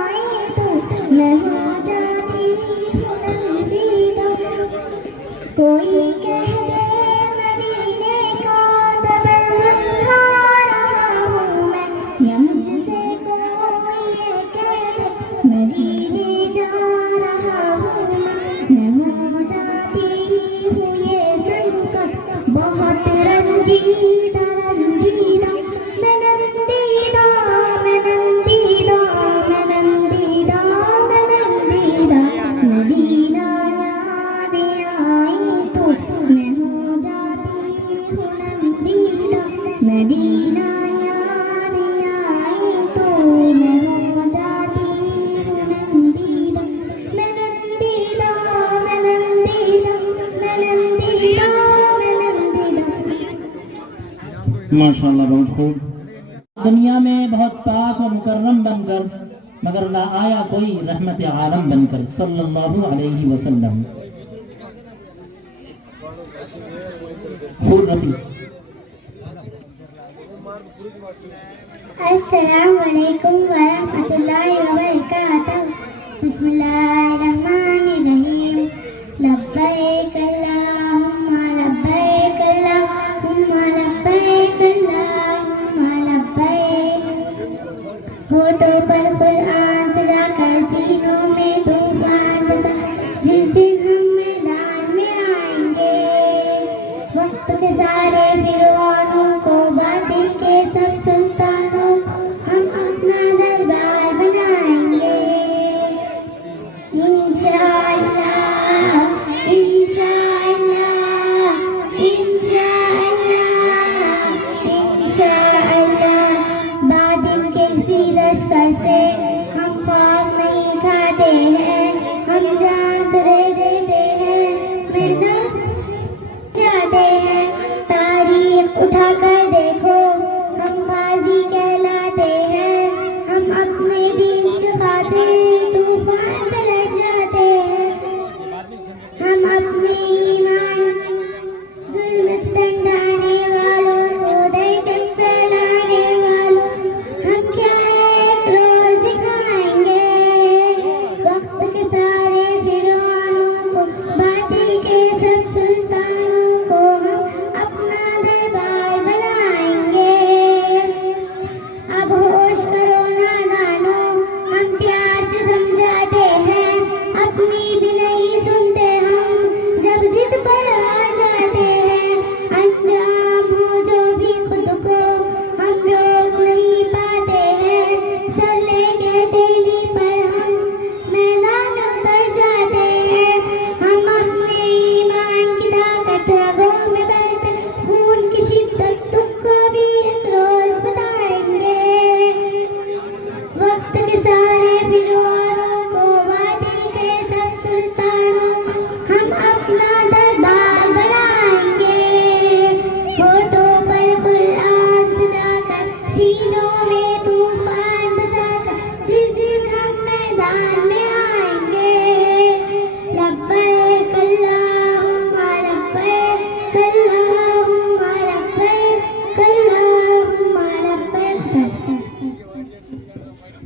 आए तो मैं हो जाती हूँ नंदीदा। कोई कह दे मदीने का दबन खा रहा हूँ मैं, या मुझसे कोई ये कह दे मदीने जा रहा हूँ मैं हो जाती हूँ ये सुनकर बहुत रंजीदा रंजीदा। मैं नंदीदा मैं नंदीदा मैं नंदीदा मैं नंदीदा। मदीना याद आए तो मैं हो जाती हूँ नंदीदा। मदीना याद आए तो मैं हो जाती हूँ नंदीदा। मैं नंदीदा मैं नंदीदा मैं नंदीदा मैं नंदीदा। माशाल्लाह बहुत खूब। दुनिया में बहुत पाक और मुकर्रम बनकर मगर ना आया कोई रहमत आलम बनकर सल्लल्लाहु अलैहि वसल्लम। खूब रफी। अस्सलामु अलैकुम वरहमतुल्लाहि वबरकातुहू। बिस्मिल्लाहिर्रहमानिर्रहीम। लब्बैक अल्लाहुम्मा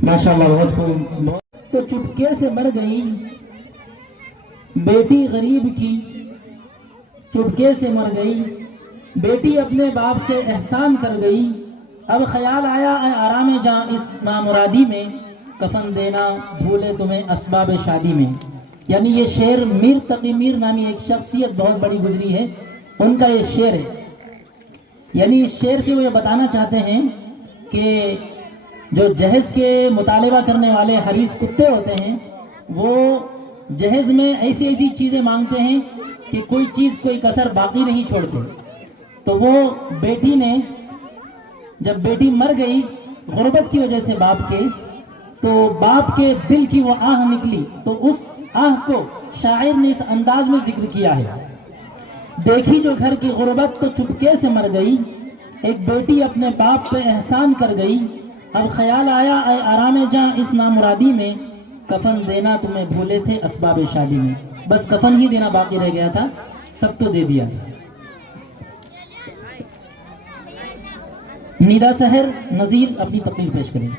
माशाल्लाह बहुत खूब। तो चुपके से मर गई बेटी गरीब की, चुपके से मर गई बेटी, अपने बाप से एहसान कर गई। अब ख्याल आया आराम जहाँ इस नामुरादी में, कफन देना भूले तुम्हें असबाब शादी में। यानी ये शेर मीर तकी मीर नामी एक शख्सियत बहुत बड़ी गुजरी है, उनका ये शेर है। यानी इस शेर से वो ये बताना चाहते हैं कि जो जहेज के मुतालिबा करने वाले हरीस कुत्ते होते हैं, वो जहेज में ऐसी ऐसी चीज़ें मांगते हैं कि कोई चीज़ कोई कसर बाकी नहीं छोड़ते। तो वो बेटी ने, जब बेटी मर गई गुर्बत की वजह से बाप के, तो बाप के दिल की वो आह निकली। तो उस आह को शायर ने इस अंदाज में जिक्र किया है। देखी जो घर की गुर्बत तो चुपके से मर गई, एक बेटी अपने बाप पे एहसान कर गई। अब ख्याल आया आराम जहाँ इस नामुरादी में, कफन देना तुम्हें भूले थे असबाब शादी में। बस कफन ही देना बाकी रह गया था, सब तो दे दिया। नीदा सहर नजीर अपनी तकरीर पेश करें।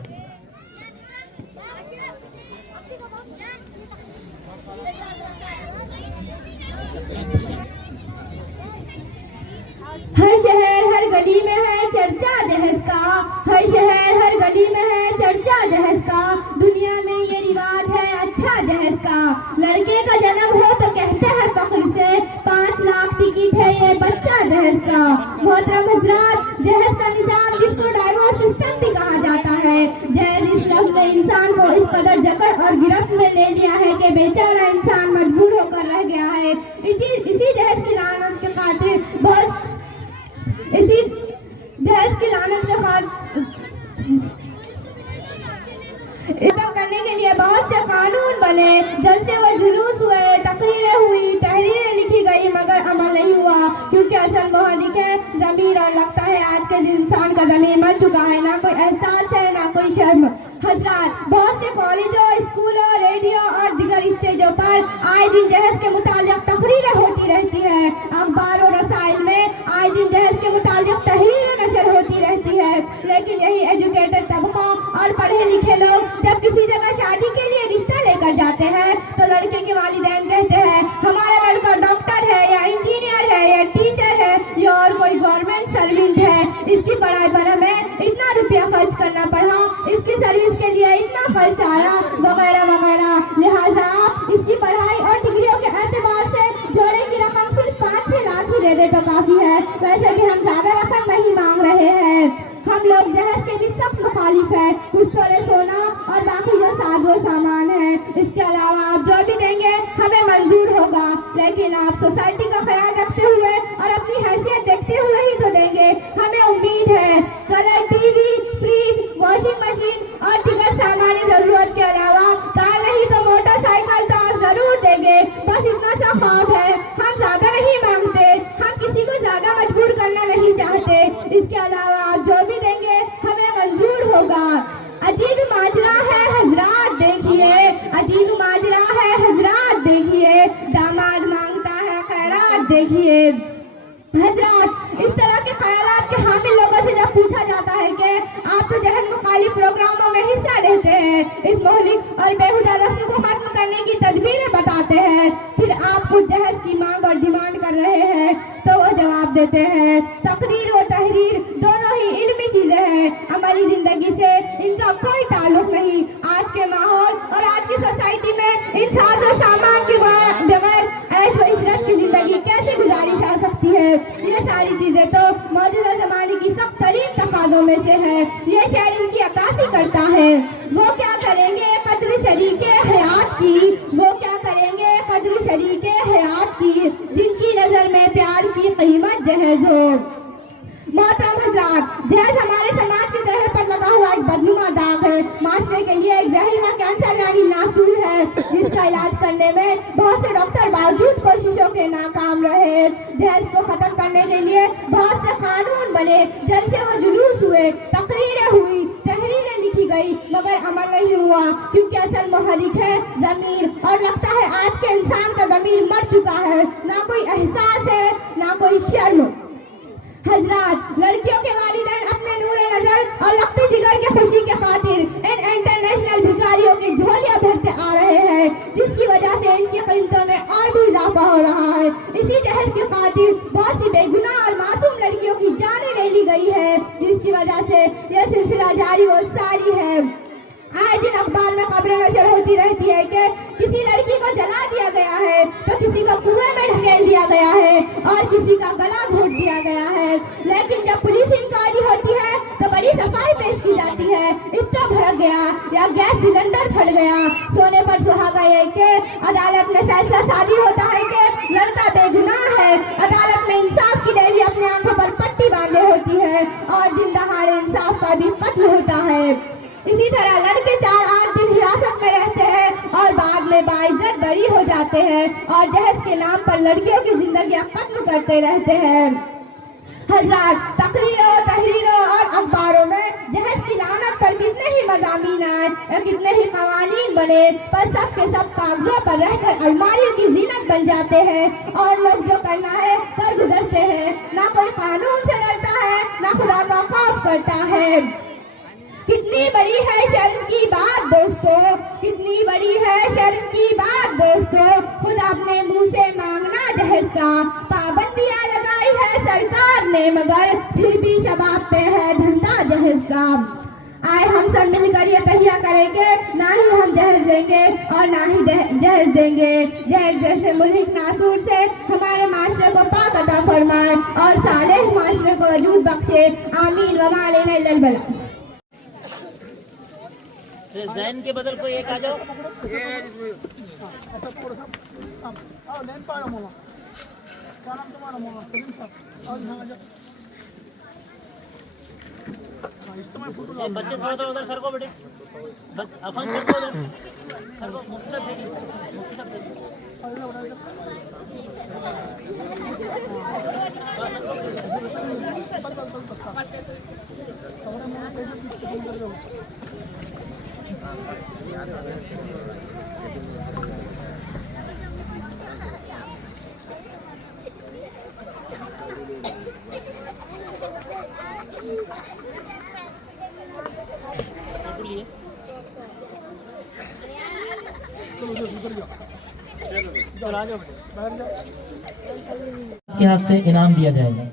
हर शहर हर गली में है चर्चा जहेज का, हर शहर हर गली में है चर्चा जहेज का। दुनिया में ये रिवाज है अच्छा जहेज का, लड़के का जन्म हो तो कहते हैं फख्र से 5 लाख टिकट है ये बच्चा जहेज का। मोहतरम हजरात, जहेज का निजाम जिसको डाइवोर्स सिस्टम भी कहा जाता है, जहेज इस लफ्ज ने इंसान को इस कदर जकड़ और गिरफ्त में ले लिया है कि बेचारा इंसान मजबूर होकर रह गया है। इसी जहेज की लानत के खातिर बहुत इसी जहेज की लानत के खत्म करने के लिए बहुत से कानून बने, जलसे व जुलूस हुए, तकरीरें हुई, तहरीरें लिखी गई, मगर अमल नहीं हुआ। क्योंकि असल मोहनिक है ज़मीर, और लगता है आज के इंसान का ज़मीर मर चुका है, ना कोई एहसास है ना कोई शर्म। हजरात, बहुत से कॉलेजों, स्कूलों, रेडियो और दीगर स्टेजों पर आए दिन जहेज के मुतालिक तकरीरें होती रहती है। अखबार और रसाइल में आए दिन जहेज के मुतालिक तहरीरें नशर होती रहती है। लेकिन यही एजुकेटेड तबका और पढ़े लिखे लोग जब किसी जगह शादी के लिए रिश्ता लेकर जाते हैं, तो लड़के के वालिदैन कहते हैं हमारा लड़का डॉक्टर है या इंजीनियर है या टीचर है या और कोई गवर्नमेंट सर्वेंट है, इसकी पढ़ाई पर हमें इतना रुपया खर्च करना पड़ा, इसकी सर्विस के लिए इतना खर्च आया, वगैरह वगैरह। लिहाजा इसकी पढ़ाई और डिग्रियों के एतबार से जोड़े की रकम सिर्फ 5-6 लाख ही दे दे तो काफी है। वैसे भी हम ज्यादा रकम नहीं मांग रहे हैं। हम लोग जहेज के भी सख्त मुखालिफ है। कुछ तोले सोना और बाकी जो साजो सामान है, इसके अलावा आप जो भी देंगे हमें मंजूर होगा, लेकिन आप सोसाइटी का ख्याल रखते हुए और अपनी हैसियत देखते हुए ही तो देंगे। हमें उम्मीद है colour TV, fridge, washing machine और दीगर सामान्य जरूरत के अलावा कार नहीं तो मोटरसाइकिल तो आप जरूर देंगे। बस इतना सा ख्वाब है, हम ज्यादा नहीं मांगते, हम किसी को ज्यादा मजबूर करना नहीं चाहते। इसके अलावा आप जो भी देंगे हमें मंजूर होगा। अजीब माजरा है हजरात देखिए, अजीब माजरा है हजरात देखिए। दामाद मांगता है खैर देखिए हजरात, इस तरह के ख्यालात के हामिल लोगों से जब पूछा जाता है कि आप तो जहन मुखालिफ प्रोग्रामों में हिस्सा लेते हैं, इस मोहलिक और बेहुदा रस्म को खत्म करने की तदबीरें बताते हैं, फिर आप खुद जहज की मांग और डिमांड कर रहे हैं, तो वो जवाब देते हैं तकरीर और तहरीर दोनों ही इल्मी चीजें हैं, अमली जिंदगी से इनका कोई ताल्लुक नहीं। आज के माहौल और आज की सोसाइटी में इन साजो सामान के बगैर ऐशो इशरत की जिंदगी कैसे गुजारी जा सकती है? ये सारी चीजें तो मौजूदा जमाने की सब तरीन तकाज़ों में से है। ये शहर इनकी अक्कासी करता है। वो क्या करेंगे कद्र शरीके हयात की, वो क्या करेंगे कद्र शरीके हयात की, जिनकी नजर में प्यार की कीमत जहेज हो। मोहतरम हजरात, जहेज हमारे समाज के चेहरे पर लगा हुआ एक बदनुमा दाग है, माशरे के लिए एक जहरीला कैंसर यानी नासूर है, जिसका इलाज करने में बहुत से डॉक्टर बावजूद कोशिशों के नाकाम रहे। जहेज को खत्म करने के लिए बहुत से कानून बने, जलसे वो जुलूस हुए, तकरीरें हुई, तहरीरें लिखी गई, मगर अमल नहीं हुआ, क्योंकि असल मुहर्रिक है ज़मीर, और लगता है आज के इंसान का ज़मीर मर चुका है, ना कोई एहसास है ना कोई शर्म। हजरात, लड़कियों के वालिदैन अपने नूरे नजर और लगती जिगर के खुशी के खातिर इन इंटरनेशनल भिखारियों की झोलियां भरते आ रहे हैं, जिसकी वजह से इनकी कीमतों में और भी इजाफा हो रहा है। इसी जहेज की खातिर बहुत सी बेगुनाह और मासूम लड़कियों की जानें ले ली गई है, जिसकी वजह से यह सिलसिला जारी और सारी है। आए दिन अखबार में खबरें नशर होती रहती है कि किसी लड़की को जला दिया गया है, तो किसी को कुएं में ढकेल दिया गया है और किसी का गला घोट दिया गया है। लेकिन जब पुलिस इंक्वायरी होती है तो बड़ी सफाई पेश की जाती है, स्टोव भड़क गया या गैस सिलेंडर फट गया, सोने पर सुहागा ये कि अदालत में फैसला साबित होता है कि लड़का बेगुनाह है। अदालत में इंसाफ की देवी अपनी आंखों पर पट्टी बांधे होती है और दिन दहाड़े इंसाफ का भी कत्ल होता है। इसी तरह लड़के 4-8 दिन हिरासत में रहते हैं और बाद में बाइज्जत बरी हो जाते हैं और जहेज के नाम पर लड़कियों की जिंदगियां खत्म करते रहते हैं। हजरात, तकरीरों, तहरीरों और अखबारों में जहेज की लानत पर कितने ही मज़ामीन आए और कितने ही कवानीन बने, पर सब के सब कागजों पर रहकर अलमारियों की जीनत बन जाते हैं और लोग जो करना है कर गुजरते हैं। ना कोई कानून से डरता है, ना खुदा का खौफ करता है। कितनी बड़ी है शर्म की बात दोस्तों, कितनी बड़ी है शर्म की बात दोस्तों, खुद अपने मुंह से मांगना जहेज का। पाबंदियां लगाई है सरकार ने, मगर फिर भी शबाब पे है धंधा जहेज का। आए हम सब मिलकर ये तहिया करेंगे, ना ही हम जहेज लेंगे और ना ही जहेज देंगे। जहेज जैसे मुल्क नासूर से हमारे माशरे को पाक अता फरमाए और सालेह माशरे को वजूद बख्शे। आमीन व मा अलैना इल्ला अल बलाग। जैन के बदल कोई एक आ जाओ। बच्चे थोड़ा उधर सर को बेटे, अफन सर को उधर सर को मुफ्ती साहब देखिए, मुफ्ती साहब के हाथ से इनाम दिया जाएगा।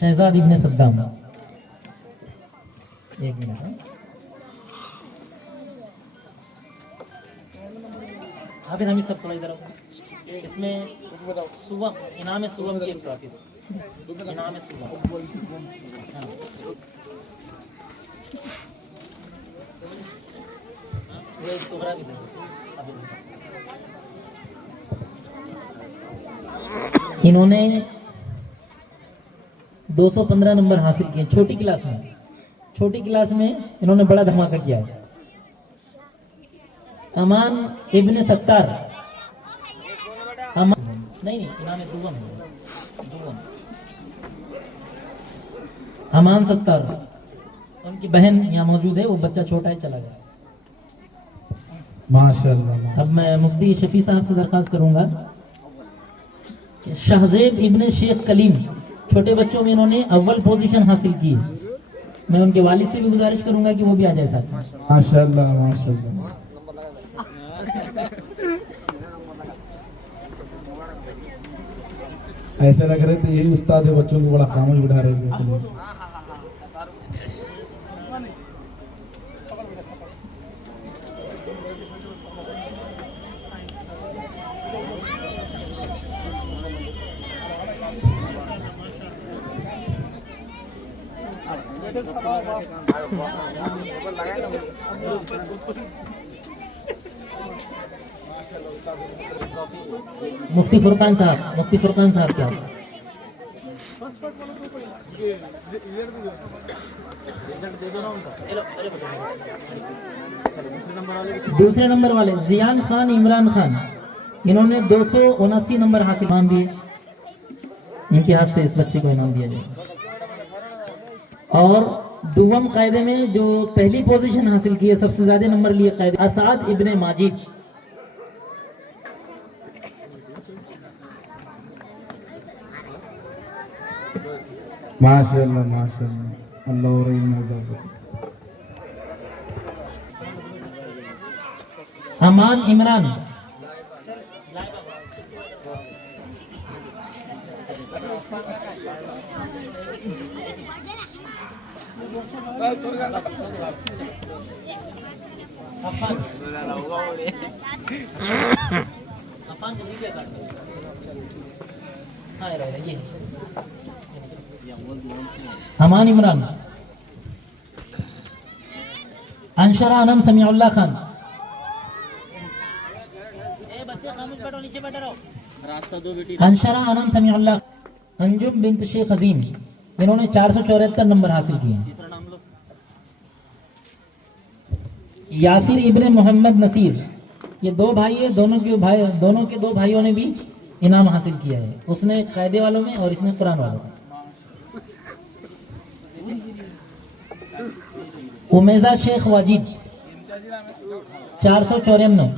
शहजाद इब्ने सद्दाम, एक मिनट। हाफिज हमीद सब थोड़ा इधर आओ। इसमें सुबह इनाम है, सुबह की एक ट्रॉफी इनाम है सुबह। इन्होंने 215 नंबर हासिल किए छोटी क्लास में। छोटी क्लास में इन्होंने बड़ा धमाका किया है। अमान इब्ने सत्तार, नहीं इनाम है दुगम, अमान सत्तार, उनकी बहन यहाँ मौजूद है, वो बच्चा छोटा है चला गया। माशाल्लाह। अब मैं मुफ्ती शफी साहब से दरखास्त करूंगा शहजेब इब्ने शेख कलीम, छोटे बच्चों में इन्होंने अव्वल पोजीशन हासिल की है। मैं उनके वालिद से भी गुजारिश करूंगा कि वो भी आ जाए साथ में। माशाल्लाह माशाल्लाह। ऐसे लग रहे थे यही उस्ताद है, बच्चों को बड़ा खामोश बिठा रहे थे। मुफ्ती फुरकान साहब क्या? दूसरे नंबर वाले जियान खान इमरान खान, इन्होंने 279 नंबर हासिल। नाम भी इनके हाथ से इस बच्चे को इनाम दिया जाएगा। और दुवम कायदे में जो पहली पोजीशन हासिल की है, सबसे ज्यादा नंबर लिए कायदे असाद इब्ने माजिद। माशाल्लाह माशाल्लाह, अल्लाह और अमान इमरान, अमान इमरान, अंशरा अनम समीउल्लाह खान। अंशरा अनम समीउल्लाह, अंजुम बिन्त शेख अजीम, इन्होंने 474 नंबर हासिल किए हैं। यासिर इब्ने मोहम्मद नसीर, ये दो भाई है, दोनों के दो भाइयों ने भी इनाम हासिल किया है। उसने कायदे वालों में और इसने कुरान वालों में। उमेजा शेख वाजिद 454,